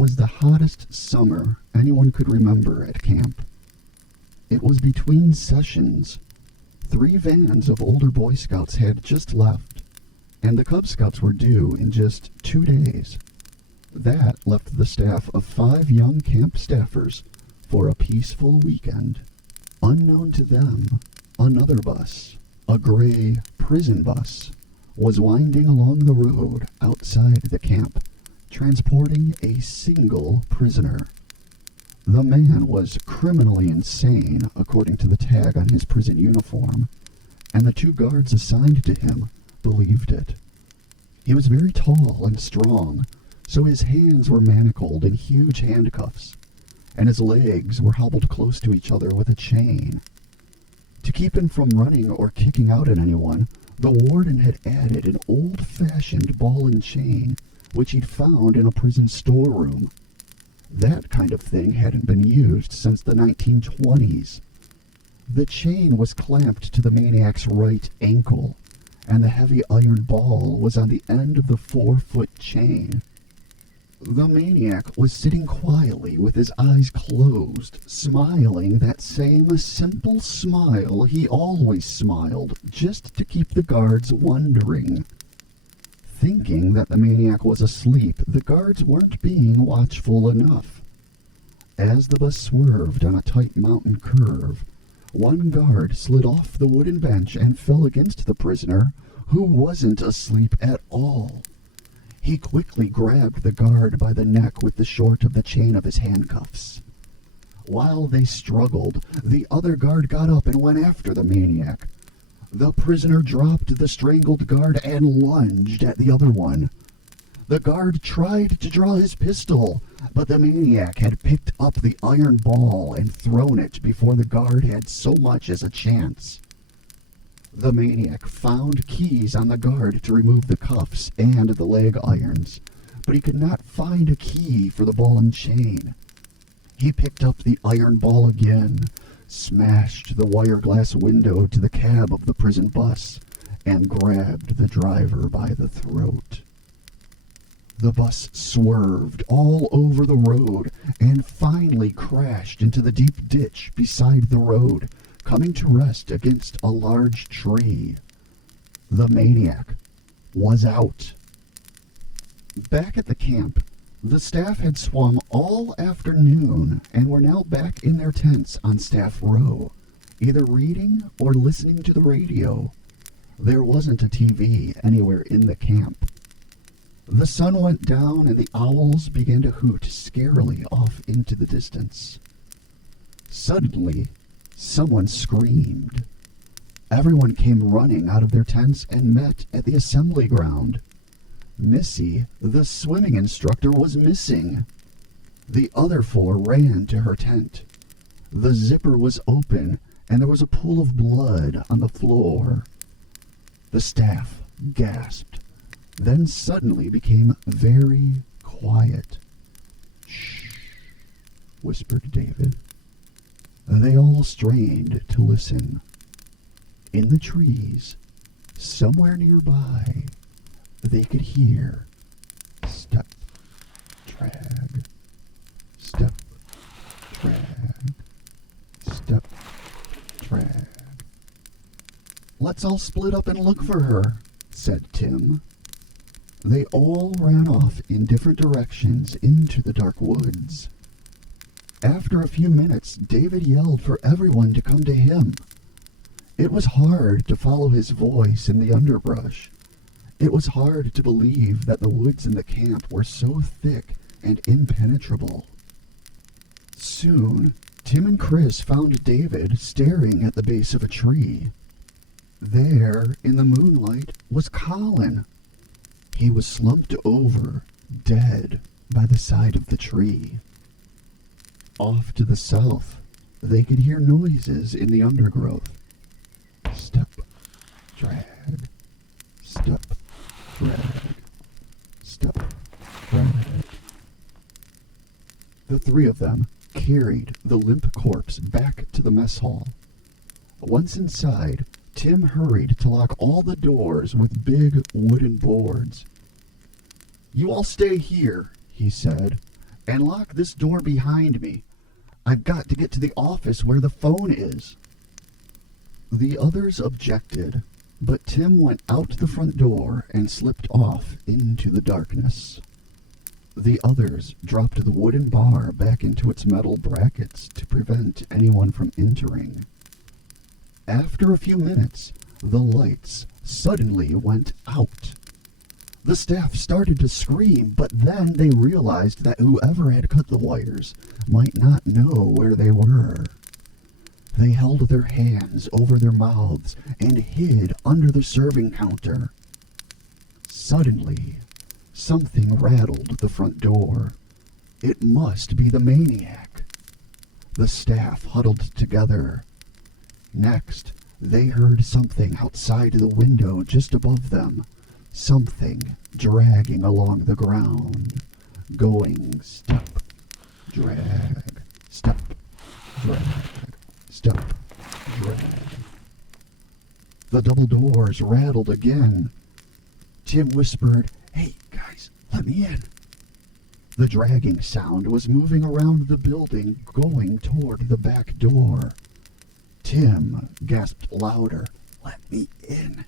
was the hottest summer anyone could remember at camp. It was between sessions. 3 vans of older Boy Scouts had just left, and the Cub Scouts were due in just 2 days. That left the staff of 5 young camp staffers for a peaceful weekend. Unknown to them, another bus, a gray prison bus, was winding along the road outside the camp, transporting a single prisoner. The man was criminally insane, according to the tag on his prison uniform, and the 2 guards assigned to him believed it. He was very tall and strong, so his hands were manacled in huge handcuffs, and his legs were hobbled close to each other with a chain. To keep him from running or kicking out at anyone, the warden had added an old-fashioned ball and chain, which he'd found in a prison storeroom. That kind of thing hadn't been used since the 1920s. The chain was clamped to the maniac's right ankle, and the heavy iron ball was on the end of the 4-foot chain. The maniac was sitting quietly with his eyes closed, smiling that same simple smile he always smiled, just to keep the guards wondering. Thinking that the maniac was asleep, the guards weren't being watchful enough. As the bus swerved on a tight mountain curve, one guard slid off the wooden bench and fell against the prisoner, who wasn't asleep at all. He quickly grabbed the guard by the neck with the short of the chain of his handcuffs. While they struggled, the other guard got up and went after the maniac. The prisoner dropped the strangled guard and lunged at the other one. The guard tried to draw his pistol, but the maniac had picked up the iron ball and thrown it before the guard had so much as a chance. The maniac found keys on the guard to remove the cuffs and the leg irons, but he could not find a key for the ball and chain. He picked up the iron ball again, smashed the wire glass window to the cab of the prison bus, and grabbed the driver by the throat. The bus swerved all over the road and finally crashed into the deep ditch beside the road, coming to rest against a large tree. The maniac was out. Back at the camp, the staff had swum all afternoon and were now back in their tents on Staff Row, either reading or listening to the radio. There wasn't a TV anywhere in the camp. The sun went down and the owls began to hoot scarily off into the distance. Suddenly, someone screamed. Everyone came running out of their tents and met at the assembly ground. Missy, the swimming instructor, was missing. The other 4 ran to her tent. The zipper was open, and there was a pool of blood on the floor. The staff gasped, then suddenly became very quiet. "Shh," whispered David. They all strained to listen. In the trees, somewhere nearby, they could hear step, drag, step, drag, step, drag. "Let's all split up and look for her," said Tim. They all ran off in different directions into the dark woods. After a few minutes, David yelled for everyone to come to him. It was hard to follow his voice in the underbrush. It was hard to believe that the woods in the camp were so thick and impenetrable. Soon, Tim and Chris found David staring at the base of a tree. There, in the moonlight, was Colin. He was slumped over, dead, by the side of the tree. Off to the south, they could hear noises in the undergrowth. Step, drag, step, drag, step, drag. The 3 of them carried the limp corpse back to the mess hall. Once inside, Tim hurried to lock all the doors with big wooden boards. "You all stay here," he said, and lock this door behind me. I've got to get to the office where the phone is." The others objected, but Tim went out the front door and slipped off into the darkness. The others dropped the wooden bar back into its metal brackets to prevent anyone from entering. After a few minutes, the lights suddenly went out. The staff started to scream, but then they realized that whoever had cut the wires might not know where they were. They held their hands over their mouths and hid under the serving counter. Suddenly, something rattled the front door. It must be the maniac. The staff huddled together. Next, they heard something outside the window just above them. Something dragging along the ground, going step, drag, step, drag, step, drag. The double doors rattled again. Tim whispered, "Hey, guys, let me in." The dragging sound was moving around the building, going toward the back door. Tim gasped louder, "Let me in."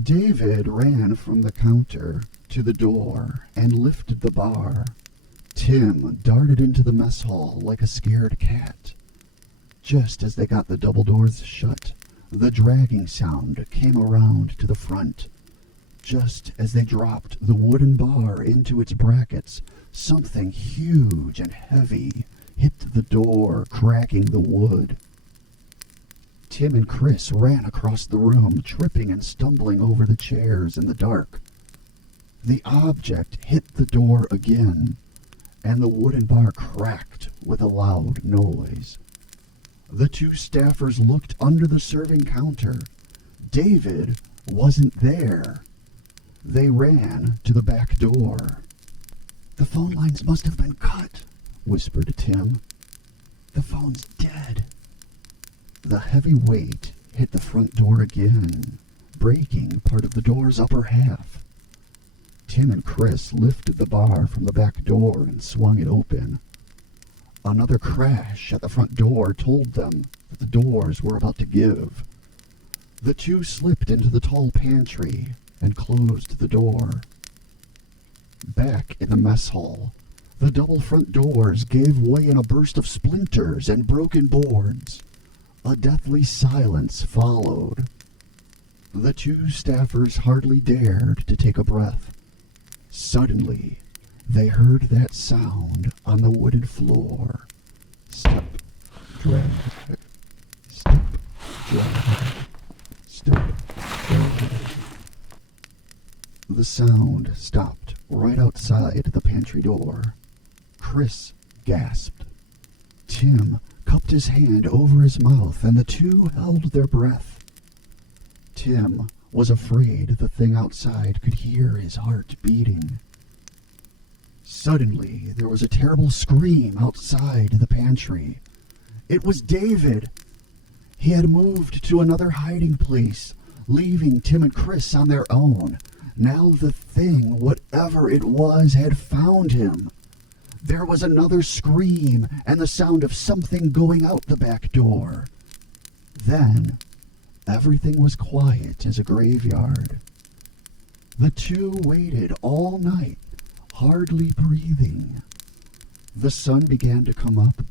David ran from the counter to the door and lifted the bar. Tim darted into the mess hall like a scared cat. Just as they got the double doors shut, the dragging sound came around to the front. Just as they dropped the wooden bar into its brackets, something huge and heavy hit the door, cracking the wood. Tim and Chris ran across the room, tripping and stumbling over the chairs in the dark. The object hit the door again, and the wooden bar cracked with a loud noise. The two staffers looked under the serving counter. David wasn't there. They ran to the back door. "The phone lines must have been cut," whispered Tim. "The phone's dead." The heavy weight hit the front door again, breaking part of the door's upper half. Tim and Chris lifted the bar from the back door and swung it open. Another crash at the front door told them that the doors were about to give. The two slipped into the tall pantry and closed the door. Back in the mess hall, the double front doors gave way in a burst of splinters and broken boards. A deathly silence followed. The two staffers hardly dared to take a breath. Suddenly, they heard that sound on the wooded floor. Step, drag, step, drag, step, drag. The sound stopped right outside the pantry door. Chris gasped. Tim cupped his hand over his mouth, and the two held their breath. Tim was afraid the thing outside could hear his heart beating. Suddenly, there was a terrible scream outside the pantry. It was David. He had moved to another hiding place, leaving Tim and Chris on their own. Now the thing, whatever it was, had found him. There was another scream and the sound of something going out the back door. Then, everything was quiet as a graveyard. The two waited all night, hardly breathing. The sun began to come up.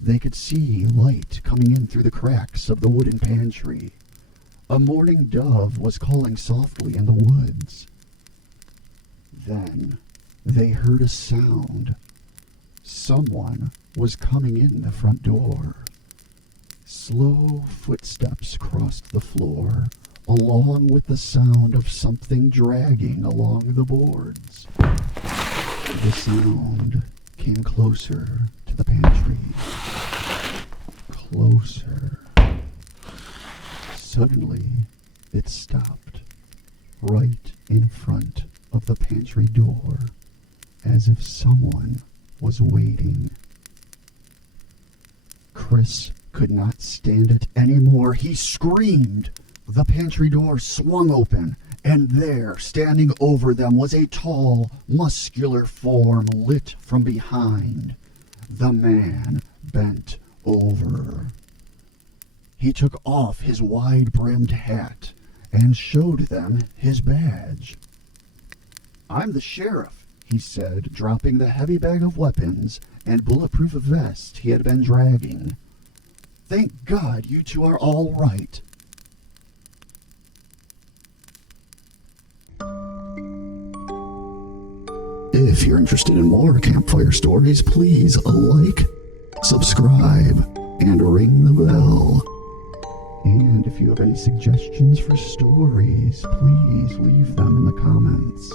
They could see light coming in through the cracks of the wooden pantry. A mourning dove was calling softly in the woods. Then they heard a sound. Someone was coming in the front door. Slow footsteps crossed the floor, along with the sound of something dragging along the boards. The sound came closer to the pantry. Closer. Suddenly, it stopped right in front of the pantry door, as if someone was waiting. Chris could not stand it anymore. He screamed. The pantry door swung open, And there, standing over them, was a tall, muscular form lit from behind. The man bent over. He took off his wide-brimmed hat and showed them his badge. "I'm the sheriff," he said, dropping the heavy bag of weapons and bulletproof vest he had been dragging. "Thank God you two are all right." If you're interested in more campfire stories, please like, subscribe, and ring the bell. And if you have any suggestions for stories, please leave them in the comments.